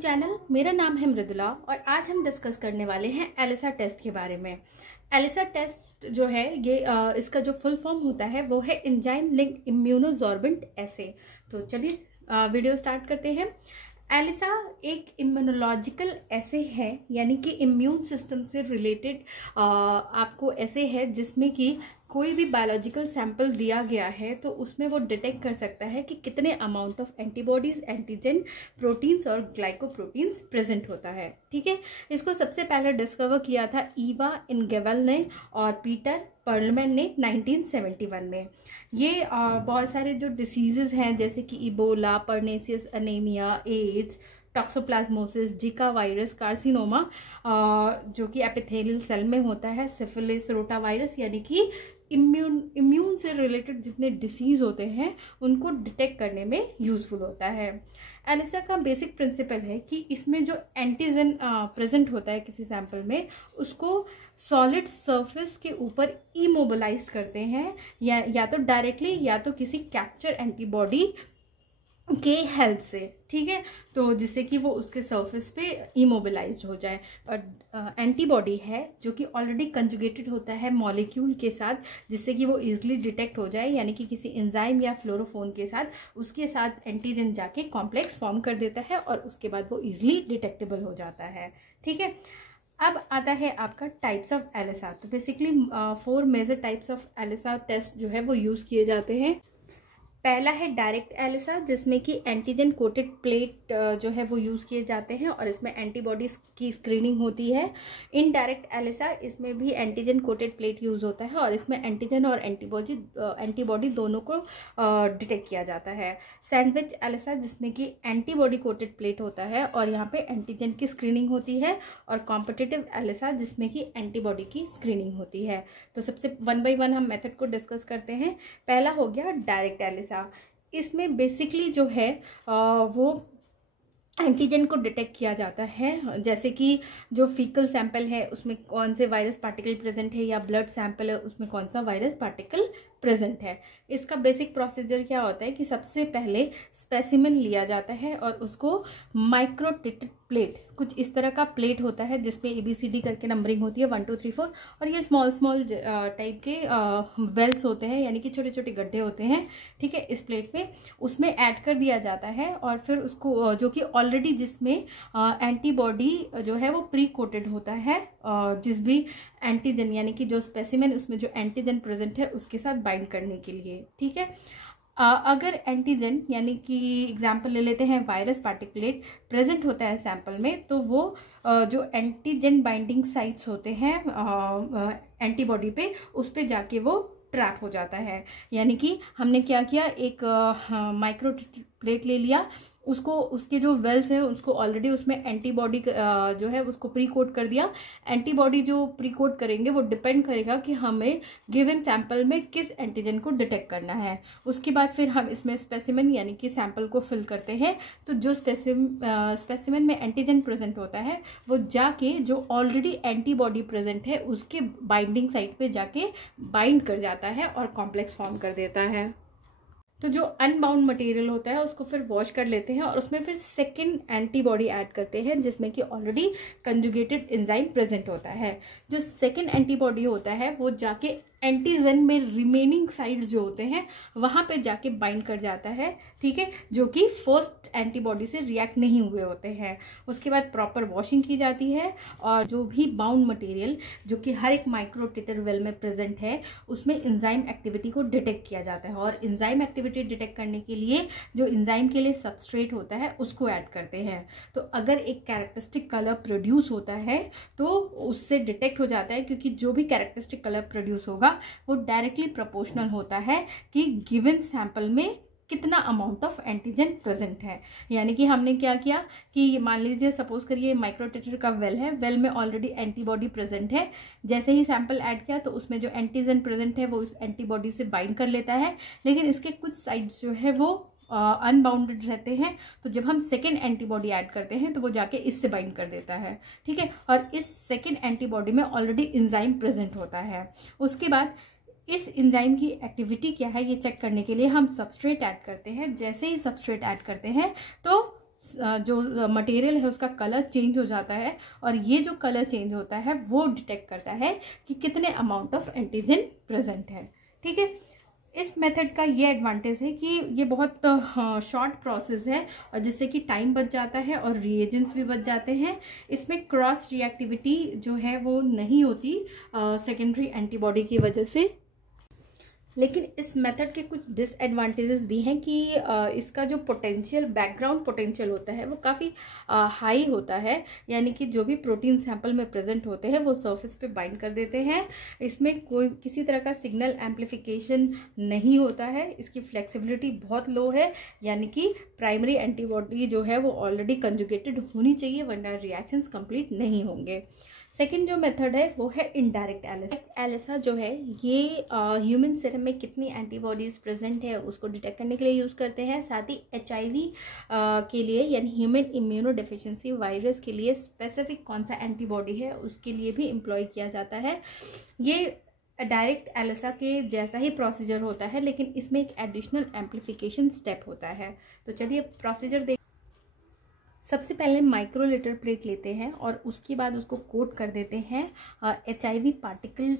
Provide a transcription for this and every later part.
Channel. मेरा नाम है मृदुला और आज हम डिस्कस करने वाले हैं एलिसा टेस्ट के बारे में। एलिसा टेस्ट जो है ये इसका जो फुल फॉर्म होता है वो है एंजाइम लिंक्ड इम्यूनोसॉर्बेंट एसे। तो चलिए वीडियो स्टार्ट करते हैं। एलिसा एक इम्यूनोलॉजिकल एसे है, यानी कि इम्यून सिस्टम से रिलेटेड आपको ऐसे है जिसमें कि कोई भी बायोलॉजिकल सैंपल दिया गया है तो उसमें वो डिटेक्ट कर सकता है कि कितने amount of antibodies, antigen, proteins और ग्लाइकोप्रोटीन्स प्रेजेंट होता है। ठीक है, इसको सबसे पहले डिस्कवर किया था ईवा इनगेवेल ने और पीटर पर्लमैन ने 1971 में। ये बहुत सारे जो डिसीजेज हैं जैसे कि इबोला, परनेसियस एनीमिया, एड्स, टॉक्सोप्लाज्मोसिस, जिका वायरस, कार्सिनोमा जो कि एपिथेलियल सेल में होता है, सिफिलिस, रोटावायरस, यानी कि इम्यून से रिलेटेड जितने डिसीज होते हैं उनको डिटेक्ट करने में यूजफुल होता है। एलिसा का बेसिक प्रिंसिपल है कि इसमें जो एंटीजन प्रेजेंट होता है किसी सैंपल में उसको सॉलिड सरफेस के ऊपर इमोबिलाइज करते हैं या तो डायरेक्टली या तो किसी कैप्चर एंटीबॉडी के हेल्प से। ठीक है, तो जिससे कि वो उसके सरफेस पे इमोबिलाइज्ड हो जाए। और एंटीबॉडी है जो कि ऑलरेडी कंजुगेटेड होता है मॉलिक्यूल के साथ, जिससे कि वो इजीली डिटेक्ट हो जाए, यानी कि किसी एंजाइम या फ्लोरोफोन के साथ उसके साथ एंटीजन जाके कॉम्प्लेक्स फॉर्म कर देता है और उसके बाद वो इजीली डिटेक्टेबल हो जाता है। ठीक है, अब आता है आपका टाइप्स ऑफ एलिसा। तो basically 4 major types of ELISA test जो है वो यूज़ किए जाते हैं। पहला है डायरेक्ट एलिसा, जिसमें कि एंटीजन कोटेड प्लेट जो है वो यूज़ किए जाते हैं और इसमें एंटीबॉडीज़ की स्क्रीनिंग होती है। इनडायरेक्ट एलिसा, इसमें भी एंटीजन कोटेड प्लेट यूज़ होता है और इसमें एंटीजन और एंटीबॉडी दोनों को डिटेक्ट किया जाता है। सैंडविच एलिसा, जिसमें कि एंटीबॉडी कोटेड प्लेट होता है और यहाँ पे एंटीजन की स्क्रीनिंग होती है। और कॉम्पिटिटिव एलिसा, जिसमें कि एंटीबॉडी की स्क्रीनिंग होती है। तो सबसे 1 बाय 1 हम मेथड को डिस्कस करते हैं। पहला हो गया डायरेक्ट एलिसा। इसमें बेसिकली जो है वो एंटीजन को डिटेक्ट किया जाता है, जैसे कि जो फीकल सैंपल है उसमें कौन से वायरस पार्टिकल प्रेजेंट है या ब्लड सैंपल है उसमें कौन सा वायरस पार्टिकल प्रेजेंट है। इसका बेसिक प्रोसीजर क्या होता है कि सबसे पहले स्पेसिमेन लिया जाता है और उसको माइक्रोटिटेड प्लेट, कुछ इस तरह का प्लेट होता है जिसमें ABCD करके नंबरिंग होती है 1 2 3 4, और ये स्मॉल टाइप के वेल्स होते हैं, यानी कि छोटे छोटे गड्ढे होते हैं। ठीक है, इस प्लेट में उसमें ऐड कर दिया जाता है और फिर उसको जो कि ऑलरेडी जिसमें एंटीबॉडी जो है वो प्री कोटेड होता है जिस भी एंटीजन, यानी कि जो स्पेसिमेन उसमें जो एंटीजन प्रेजेंट है उसके साथ बाइंड करने के लिए। ठीक है, अगर एंटीजन यानी कि एग्जाम्पल ले लेते हैं वायरस पार्टिकुलेट प्रेजेंट होता है सैंपल में, तो वो जो एंटीजन बाइंडिंग साइट्स होते हैं एंटीबॉडी पे, उस पे जाके वो ट्रैप हो जाता है। यानी कि हमने क्या किया, एक माइक्रो प्लेट ले लिया, उसको उसके जो वेल्स हैं उसको ऑलरेडी उसमें एंटीबॉडी जो है उसको प्री कोट कर दिया। एंटीबॉडी जो प्री कोट करेंगे वो डिपेंड करेगा कि हमें गिवन सैंपल में किस एंटीजन को डिटेक्ट करना है। उसके बाद फिर हम इसमें स्पेसिमेन यानी कि सैंपल को फिल करते हैं। तो जो स्पेसिमेन में एंटीजन प्रेजेंट होता है वो जाके जो ऑलरेडी एंटीबॉडी प्रेजेंट है उसके बाइंडिंग साइट पे जाके बाइंड कर जाता है और कॉम्प्लेक्स फॉर्म कर देता है। तो जो अनबाउंड मटेरियल होता है उसको फिर वॉश कर लेते हैं और उसमें फिर सेकेंड एंटीबॉडी ऐड करते हैं जिसमें कि ऑलरेडी कंजुगेटेड एंजाइम प्रेजेंट होता है। जो सेकेंड एंटीबॉडी होता है वो जाके एंटीजन में रिमेनिंग साइड्स जो होते हैं वहाँ पे जाके बाइंड कर जाता है। ठीक है, जो कि फर्स्ट एंटीबॉडी से रिएक्ट नहीं हुए होते हैं। उसके बाद प्रॉपर वॉशिंग की जाती है और जो भी बाउंड मटेरियल जो कि हर एक माइक्रोटिटर वेल में प्रेजेंट है उसमें एंजाइम एक्टिविटी को डिटेक्ट किया जाता है। और एंजाइम एक्टिविटी डिटेक्ट करने के लिए जो एंजाइम के लिए सबस्ट्रेट होता है उसको ऐड करते हैं। तो अगर एक कैरेक्टरिस्टिक कलर प्रोड्यूस होता है तो उससे डिटेक्ट हो जाता है, क्योंकि जो भी कैरेक्टरिस्टिक कलर प्रोड्यूस होगा वो डायरेक्टली प्रोपोर्शनल होता है कि गिवन सैंपल में कितना अमाउंट ऑफ एंटीजन प्रेजेंट है। यानी कि हमने क्या किया कि मान लीजिए सपोज करिए माइक्रोटिटर का वेल है, वेल में ऑलरेडी एंटीबॉडी प्रेजेंट है। जैसे ही सैंपल ऐड किया तो उसमें जो एंटीजन प्रेजेंट है वो उस एंटीबॉडी से बाइंड कर लेता है, लेकिन इसके कुछ साइड्स जो है वो अनबाउंडेड रहते हैं। तो जब हम सेकेंड एंटीबॉडी ऐड करते हैं तो वो जाके इससे बाइंड कर देता है। ठीक है, और इस सेकेंड एंटीबॉडी में ऑलरेडी एंजाइम प्रेजेंट होता है। उसके बाद इस एंजाइम की एक्टिविटी क्या है ये चेक करने के लिए हम सबस्ट्रेट ऐड करते हैं। जैसे ही सबस्ट्रेट ऐड करते हैं तो जो मटेरियल है उसका कलर चेंज हो जाता है, और ये जो कलर चेंज होता है वो डिटेक्ट करता है कि कितने अमाउंट ऑफ एंटीजन प्रेजेंट है। ठीक है, इस मेथड का ये एडवांटेज है कि ये बहुत शॉर्ट प्रोसेस है, और जिससे कि टाइम बच जाता है और रिएजेंट्स भी बच जाते हैं। इसमें क्रॉस रिएक्टिविटी जो है वो नहीं होती सेकेंडरी एंटीबॉडी की वजह से। लेकिन इस मेथड के कुछ डिसएडवांटेजेस भी हैं कि इसका जो पोटेंशियल, बैकग्राउंड पोटेंशियल होता है वो काफ़ी हाई होता है, यानी कि जो भी प्रोटीन सैंपल में प्रेजेंट होते हैं वो सरफेस पे बाइंड कर देते हैं। इसमें कोई किसी तरह का सिग्नल एम्पलीफिकेशन नहीं होता है। इसकी फ्लेक्सिबिलिटी बहुत लो है, यानी कि प्राइमरी एंटीबॉडी जो है वो ऑलरेडी कंजुगेटेड होनी चाहिए, वरना रिएक्शंस कंप्लीट नहीं होंगे। सेकेंड जो मेथड है वो है इनडायरेक्ट एलिसा। एलिसा जो है ये ह्यूमन सीरम में कितनी एंटीबॉडीज प्रेजेंट है उसको डिटेक्ट करने के लिए यूज़ करते हैं। साथ ही HIV के लिए, यानी ह्यूमन इम्यूनो डेफिशिएंसी वायरस के लिए स्पेसिफिक कौन सा एंटीबॉडी है उसके लिए भी एम्प्लॉय किया जाता है। ये डायरेक्ट एलिसा के जैसा ही प्रोसीजर होता है, लेकिन इसमें एक एडिशनल एम्पलीफिकेशन स्टेप होता है। तो चलिए प्रोसीजर देख। सबसे पहले माइक्रोलीटर प्लेट लेते हैं और उसके बाद उसको कोट कर देते हैं HIV पार्टिकल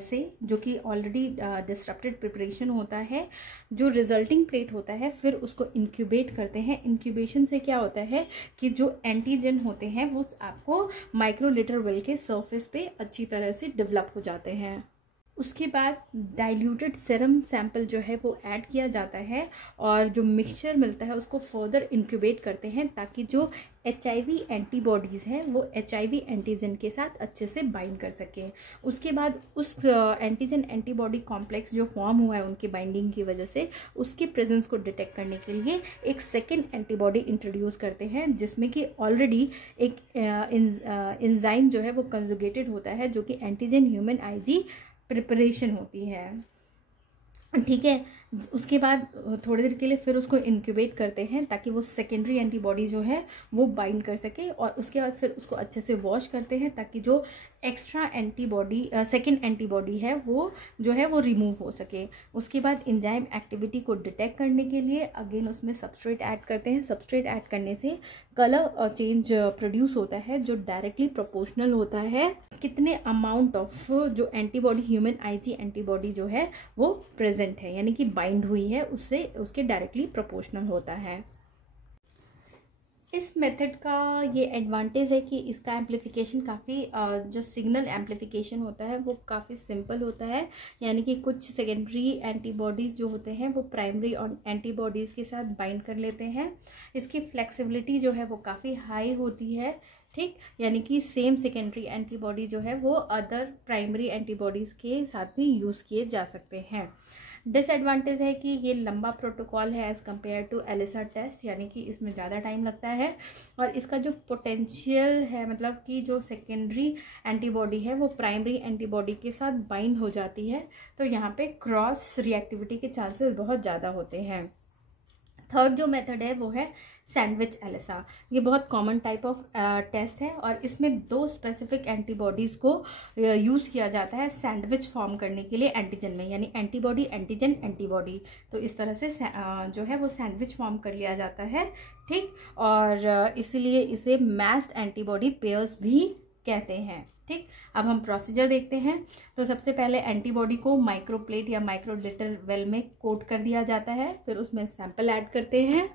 से, जो कि ऑलरेडी डिस्ट्रप्टेड प्रिपरेशन होता है। जो रिजल्टिंग प्लेट होता है फिर उसको इंक्यूबेट करते हैं। इंक्यूबेशन से क्या होता है कि जो एंटीजन होते हैं वो आपको माइक्रोलीटर वेल के सरफेस पे अच्छी तरह से डेवलप हो जाते हैं। उसके बाद डाइल्यूटेड सीरम सैंपल जो है वो ऐड किया जाता है, और जो मिक्सचर मिलता है उसको फर्दर इंक्यूबेट करते हैं ताकि जो HIV एंटीबॉडीज़ हैं वो HIV एंटीजन के साथ अच्छे से बाइंड कर सकें। उसके बाद उस एंटीजन एंटीबॉडी कॉम्प्लेक्स जो फॉर्म हुआ है उनकी बाइंडिंग की वजह से, उसके प्रेजेंस को डिटेक्ट करने के लिए एक सेकेंड एंटीबॉडी इंट्रोड्यूस करते हैं, जिसमें कि ऑलरेडी एक एंजाइम जो है वो कंजुगेटेड होता है, जो कि एंटीजन ह्यूमन IG प्रिपरेशन होती है। ठीक है, उसके बाद थोड़ी देर के लिए फिर उसको इंक्यूबेट करते हैं ताकि वो सेकेंडरी एंटीबॉडी जो है वो बाइंड कर सके, और उसके बाद फिर उसको अच्छे से वॉश करते हैं ताकि जो एक्स्ट्रा एंटीबॉडी सेकेंड एंटीबॉडी है वो जो है वो रिमूव हो सके। उसके बाद एंजाइम एक्टिविटी को डिटेक्ट करने के लिए अगेन उसमें सबस्ट्रेट ऐड करते हैं। सबस्ट्रेट ऐड करने से कलर चेंज प्रोड्यूस होता है, जो डायरेक्टली प्रोपोर्शनल होता है कितने अमाउंट ऑफ जो एंटीबॉडी, ह्यूमन IG एंटीबॉडी जो है वो प्रेजेंट है, यानी कि बाइंड हुई है, उससे उसके डायरेक्टली प्रोपोर्शनल होता है। इस मेथड का ये एडवांटेज है कि इसका एम्पलीफिकेशन काफ़ी जो सिग्नल एम्पलीफिकेशन होता है वो काफ़ी सिंपल होता है, यानी कि कुछ सेकेंडरी एंटीबॉडीज़ जो होते हैं वो प्राइमरी एंटीबॉडीज़ के साथ बाइंड कर लेते हैं। इसकी फ्लेक्सिबिलिटी जो है वो काफ़ी हाई होती है। ठीक, यानी कि सेम सेकेंडरी एंटीबॉडी जो है वो अदर प्राइमरी एंटीबॉडीज़ के साथ भी यूज़ किए जा सकते हैं। डिसएडवांटेज है कि ये लंबा प्रोटोकॉल है as compare to ELISA test, यानी कि इसमें ज़्यादा टाइम लगता है, और इसका जो पोटेंशियल है, मतलब कि जो सेकेंडरी एंटीबॉडी है वो प्राइमरी एंटीबॉडी के साथ बाइंड हो जाती है, तो यहाँ पे क्रॉस रिएक्टिविटी के चांसेस बहुत ज़्यादा होते हैं। थर्ड जो मेथड है वो है सैंडविच एलिसा। ये बहुत कॉमन टाइप ऑफ टेस्ट है, और इसमें 2 स्पेसिफिक एंटीबॉडीज़ को यूज़ किया जाता है सैंडविच फॉर्म करने के लिए एंटीजन में, यानी एंटीबॉडी एंटीजन एंटीबॉडी। तो इस तरह से जो है वो सैंडविच फॉर्म कर लिया जाता है। ठीक, और इसीलिए इसे मैच्ड एंटीबॉडी पेयर्स भी कहते हैं। ठीक, अब हम प्रोसीजर देखते हैं। तो सबसे पहले एंटीबॉडी को माइक्रोप्लेट या माइक्रोलीटर वेल में कोट कर दिया जाता है, फिर उसमें सैंपल ऐड करते हैं।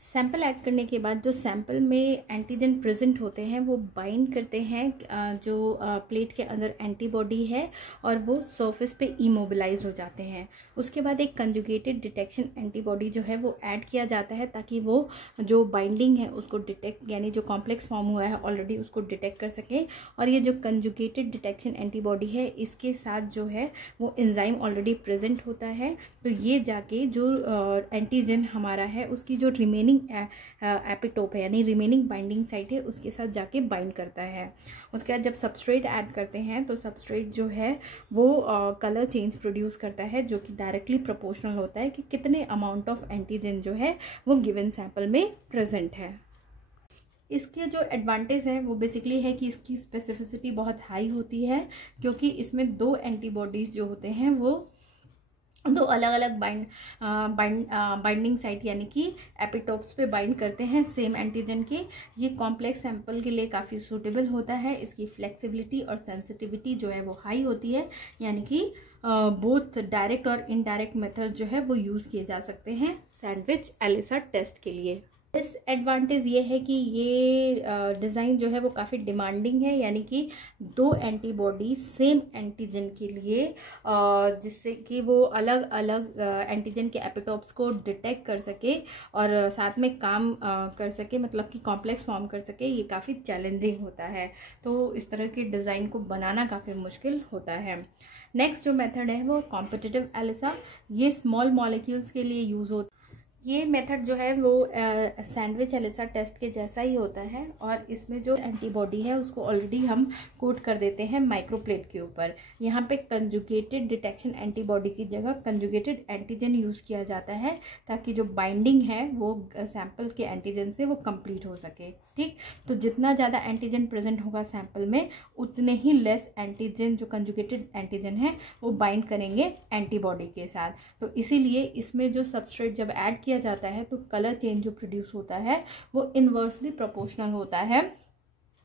सैंपल ऐड करने के बाद जो सैंपल में एंटीजन प्रेजेंट होते हैं वो बाइंड करते हैं जो प्लेट के अंदर एंटीबॉडी है, और वो सरफेस पे इमोबिलाइज हो जाते हैं। उसके बाद एक कंजुगेटेड डिटेक्शन एंटीबॉडी जो है वो ऐड किया जाता है ताकि वो जो बाइंडिंग है उसको डिटेक्ट, यानी जो कॉम्प्लेक्स फॉर्म हुआ है ऑलरेडी उसको डिटेक्ट कर सके। और ये जो कंजुगेटेड डिटेक्शन एंटीबॉडी है इसके साथ जो है वो एंजाइम ऑलरेडी प्रेजेंट होता है, तो ये जाके जो एंटीजन हमारा है उसकी जो रिमेनिंग एपिटोप है, यानी रिमेनिंग बाइंडिंग साइट है, उसके साथ जाके बाइंड करता है। उसके बाद जब सबस्ट्रेट ऐड करते हैं तो सबस्ट्रेट जो है वो कलर चेंज प्रोड्यूस करता है, जो कि डायरेक्टली प्रोपोर्शनल होता है कि कितने अमाउंट ऑफ एंटीजन जो है वो गिवन सैंपल में प्रेजेंट है। इसके जो एडवांटेज है वो बेसिकली है कि इसकी स्पेसिफिसिटी बहुत हाई होती है, क्योंकि इसमें 2 एंटीबॉडीज़ जो होते हैं वो दो अलग अलग बाइंडिंग साइट यानी कि एपिटोप्स पे बाइंड करते हैं सेम एंटीजन के। ये कॉम्प्लेक्स सैंपल के लिए काफ़ी सूटेबल होता है। इसकी फ्लेक्सिबिलिटी और सेंसिटिविटी जो है वो हाई होती है, यानी कि बोथ डायरेक्ट और इनडायरेक्ट मेथड जो है वो यूज़ किए जा सकते हैं सैंडविच एलिसा टेस्ट के लिए। डिसएडवांटेज ये है कि ये डिज़ाइन जो है वो काफ़ी डिमांडिंग है, यानी कि दो एंटीबॉडी सेम एंटीजन के लिए, जिससे कि वो अलग अलग एंटीजन के एपिटोप्स को डिटेक्ट कर सके और साथ में काम कर सके, मतलब कि कॉम्प्लेक्स फॉर्म कर सके। ये काफ़ी चैलेंजिंग होता है, तो इस तरह के डिज़ाइन को बनाना काफ़ी मुश्किल होता है। नेक्स्ट जो मेथड है वो कॉम्पिटिटिव एलिसा। ये स्मॉल मॉलिक्यूल्स के लिए यूज़ होता है। ये मेथड जो है वो सैंडविच एलिसा टेस्ट के जैसा ही होता है, और इसमें जो एंटीबॉडी है उसको ऑलरेडी हम कोट कर देते हैं माइक्रोप्लेट के ऊपर। यहाँ पे कंजुगेटेड डिटेक्शन एंटीबॉडी की जगह कंजुगेटेड एंटीजन यूज़ किया जाता है, ताकि जो बाइंडिंग है वो सैंपल के एंटीजन से वो कंप्लीट हो सके। ठीक, तो जितना ज़्यादा एंटीजन प्रेजेंट होगा सैंपल में, उतने ही लेस एंटीजन जो कंजुगेटेड एंटीजन है वो बाइंड करेंगे एंटीबॉडी के साथ। तो इसीलिए इसमें जो सबस्ट्रेट जब ऐड किया जाता है तो कलर चेंज जो प्रोड्यूस होता है वो इनवर्सली प्रोपोर्शनल होता है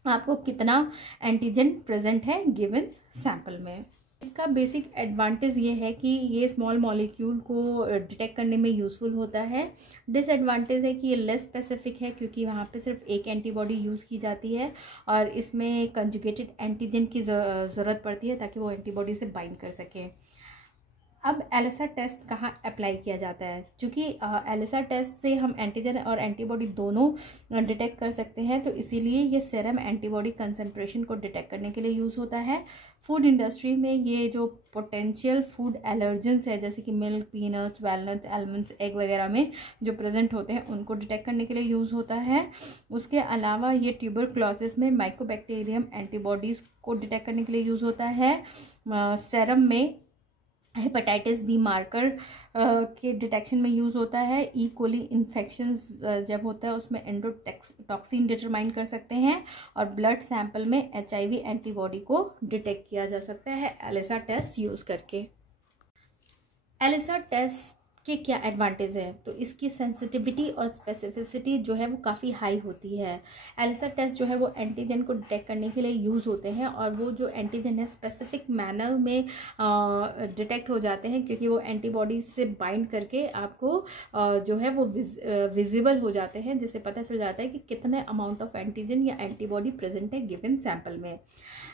आपको कितना एंटीजन प्रेजेंट है गिवन सैंपल में। इसका बेसिक एडवांटेज ये है कि ये स्मॉल मॉलिक्यूल को डिटेक्ट करने में यूज़फुल होता है। डिसएडवांटेज है कि ये लेस स्पेसिफिक है, क्योंकि वहाँ पे सिर्फ एक एंटीबॉडी यूज़ की जाती है और इसमें कंजुगेटेड एंटीजन की ज़रूरत पड़ती है ताकि वो एंटीबॉडी से बाइंड कर सके। अब एलिसा टेस्ट कहाँ अप्लाई किया जाता है? क्योंकि एलिसा टेस्ट से हम एंटीजन और एंटीबॉडी दोनों डिटेक्ट कर सकते हैं, तो इसीलिए ये सीरम एंटीबॉडी कंसंट्रेशन को डिटेक्ट करने के लिए यूज़ होता है। फूड इंडस्ट्री में ये जो पोटेंशियल फूड एलर्जेंस है, जैसे कि मिल्क, पीनट्स, वैलनट्स, आलमंड्स, एग वगैरह में जो प्रेजेंट होते हैं, उनको डिटेक्ट करने के लिए यूज़ होता है। उसके अलावा ये ट्यूबरक्लोसिस में माइकोबैक्टीरियम एंटीबॉडीज़ को डिटेक्ट करने के लिए यूज़ होता है। सेरम में हेपेटाइटिस बी मार्कर के डिटेक्शन में यूज़ होता है। ई कोली इन्फेक्शंस जब होता है उसमें एंडोटॉक्सिन डिटरमाइन कर सकते हैं, और ब्लड सैंपल में HIV एंटीबॉडी को डिटेक्ट किया जा सकता है एलिसा टेस्ट यूज़ करके। एलिसा टेस्ट के क्या एडवांटेज है? तो इसकी सेंसिटिविटी और स्पेसिफिसिटी जो है वो काफ़ी हाई होती है। एलिसा टेस्ट जो है वो एंटीजन को डिटेक्ट करने के लिए यूज़ होते हैं, और वो जो एंटीजन है स्पेसिफिक मैनर में डिटेक्ट हो जाते हैं, क्योंकि वो एंटीबॉडी से बाइंड करके आपको जो है वो विजिबल हो जाते हैं, जिससे पता चल जाता है कि कितने अमाउंट ऑफ एंटीजन या एंटीबॉडी प्रेजेंट है गिवन सैंपल में।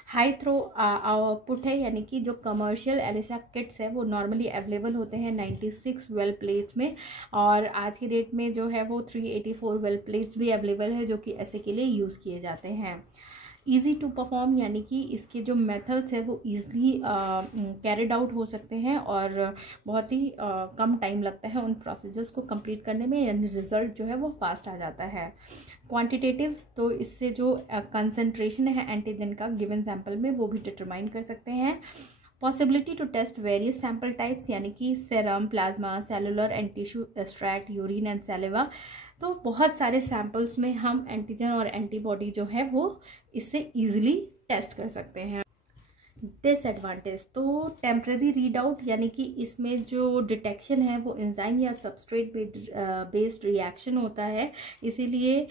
हाई थ्रो आउटपुट है, यानी कि जो कमर्शियल एलिसा किट्स है वो नॉर्मली अवेलेबल होते हैं 96 वेल प्लेट्स में, और आज की डेट में जो है वो 384 वेल प्लेट्स भी अवेलेबल है, जो कि ऐसे के लिए यूज़ किए जाते हैं। ईजी टू परफॉर्म, यानी कि इसके जो मेथड्स है वो ईजिली कैरिड आउट हो सकते हैं, और बहुत ही कम टाइम लगता है उन प्रोसीजर्स को कंप्लीट करने में, यानी रिजल्ट जो है वो फास्ट आ जाता है। क्वांटिटेटिव, तो इससे जो कंसंट्रेशन है एंटीजन का गिवन सैंपल में वो भी डिटरमाइन कर सकते हैं। Possibility to test various sample types, यानी कि serum, plasma, cellular and tissue extract, urine and saliva. तो बहुत सारे सैंपल्स में हम एंटीजन और एंटीबॉडी जो है वो इससे ईजिली टेस्ट कर सकते हैं। डिसएडवांटेज, तो टेम्परेरी रीड आउट, यानी कि इसमें जो डिटेक्शन है वो एंजाइम या सबस्ट्रेट बेस्ड रिएक्शन होता है, इसीलिए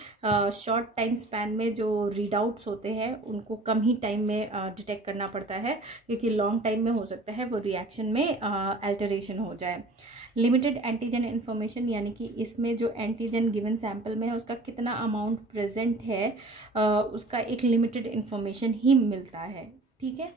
शॉर्ट टाइम स्पैन में जो रीड आउट्स होते हैं उनको कम ही टाइम में डिटेक्ट करना पड़ता है, क्योंकि लॉन्ग टाइम में हो सकता है वो रिएक्शन में अल्टरेशन हो जाए। लिमिटेड एंटीजन इन्फॉर्मेशन, यानी कि इसमें जो एंटीजन गिवन सैंपल में है उसका कितना अमाउंट प्रेजेंट है उसका एक लिमिटेड इन्फॉर्मेशन ही मिलता है। ठीक है।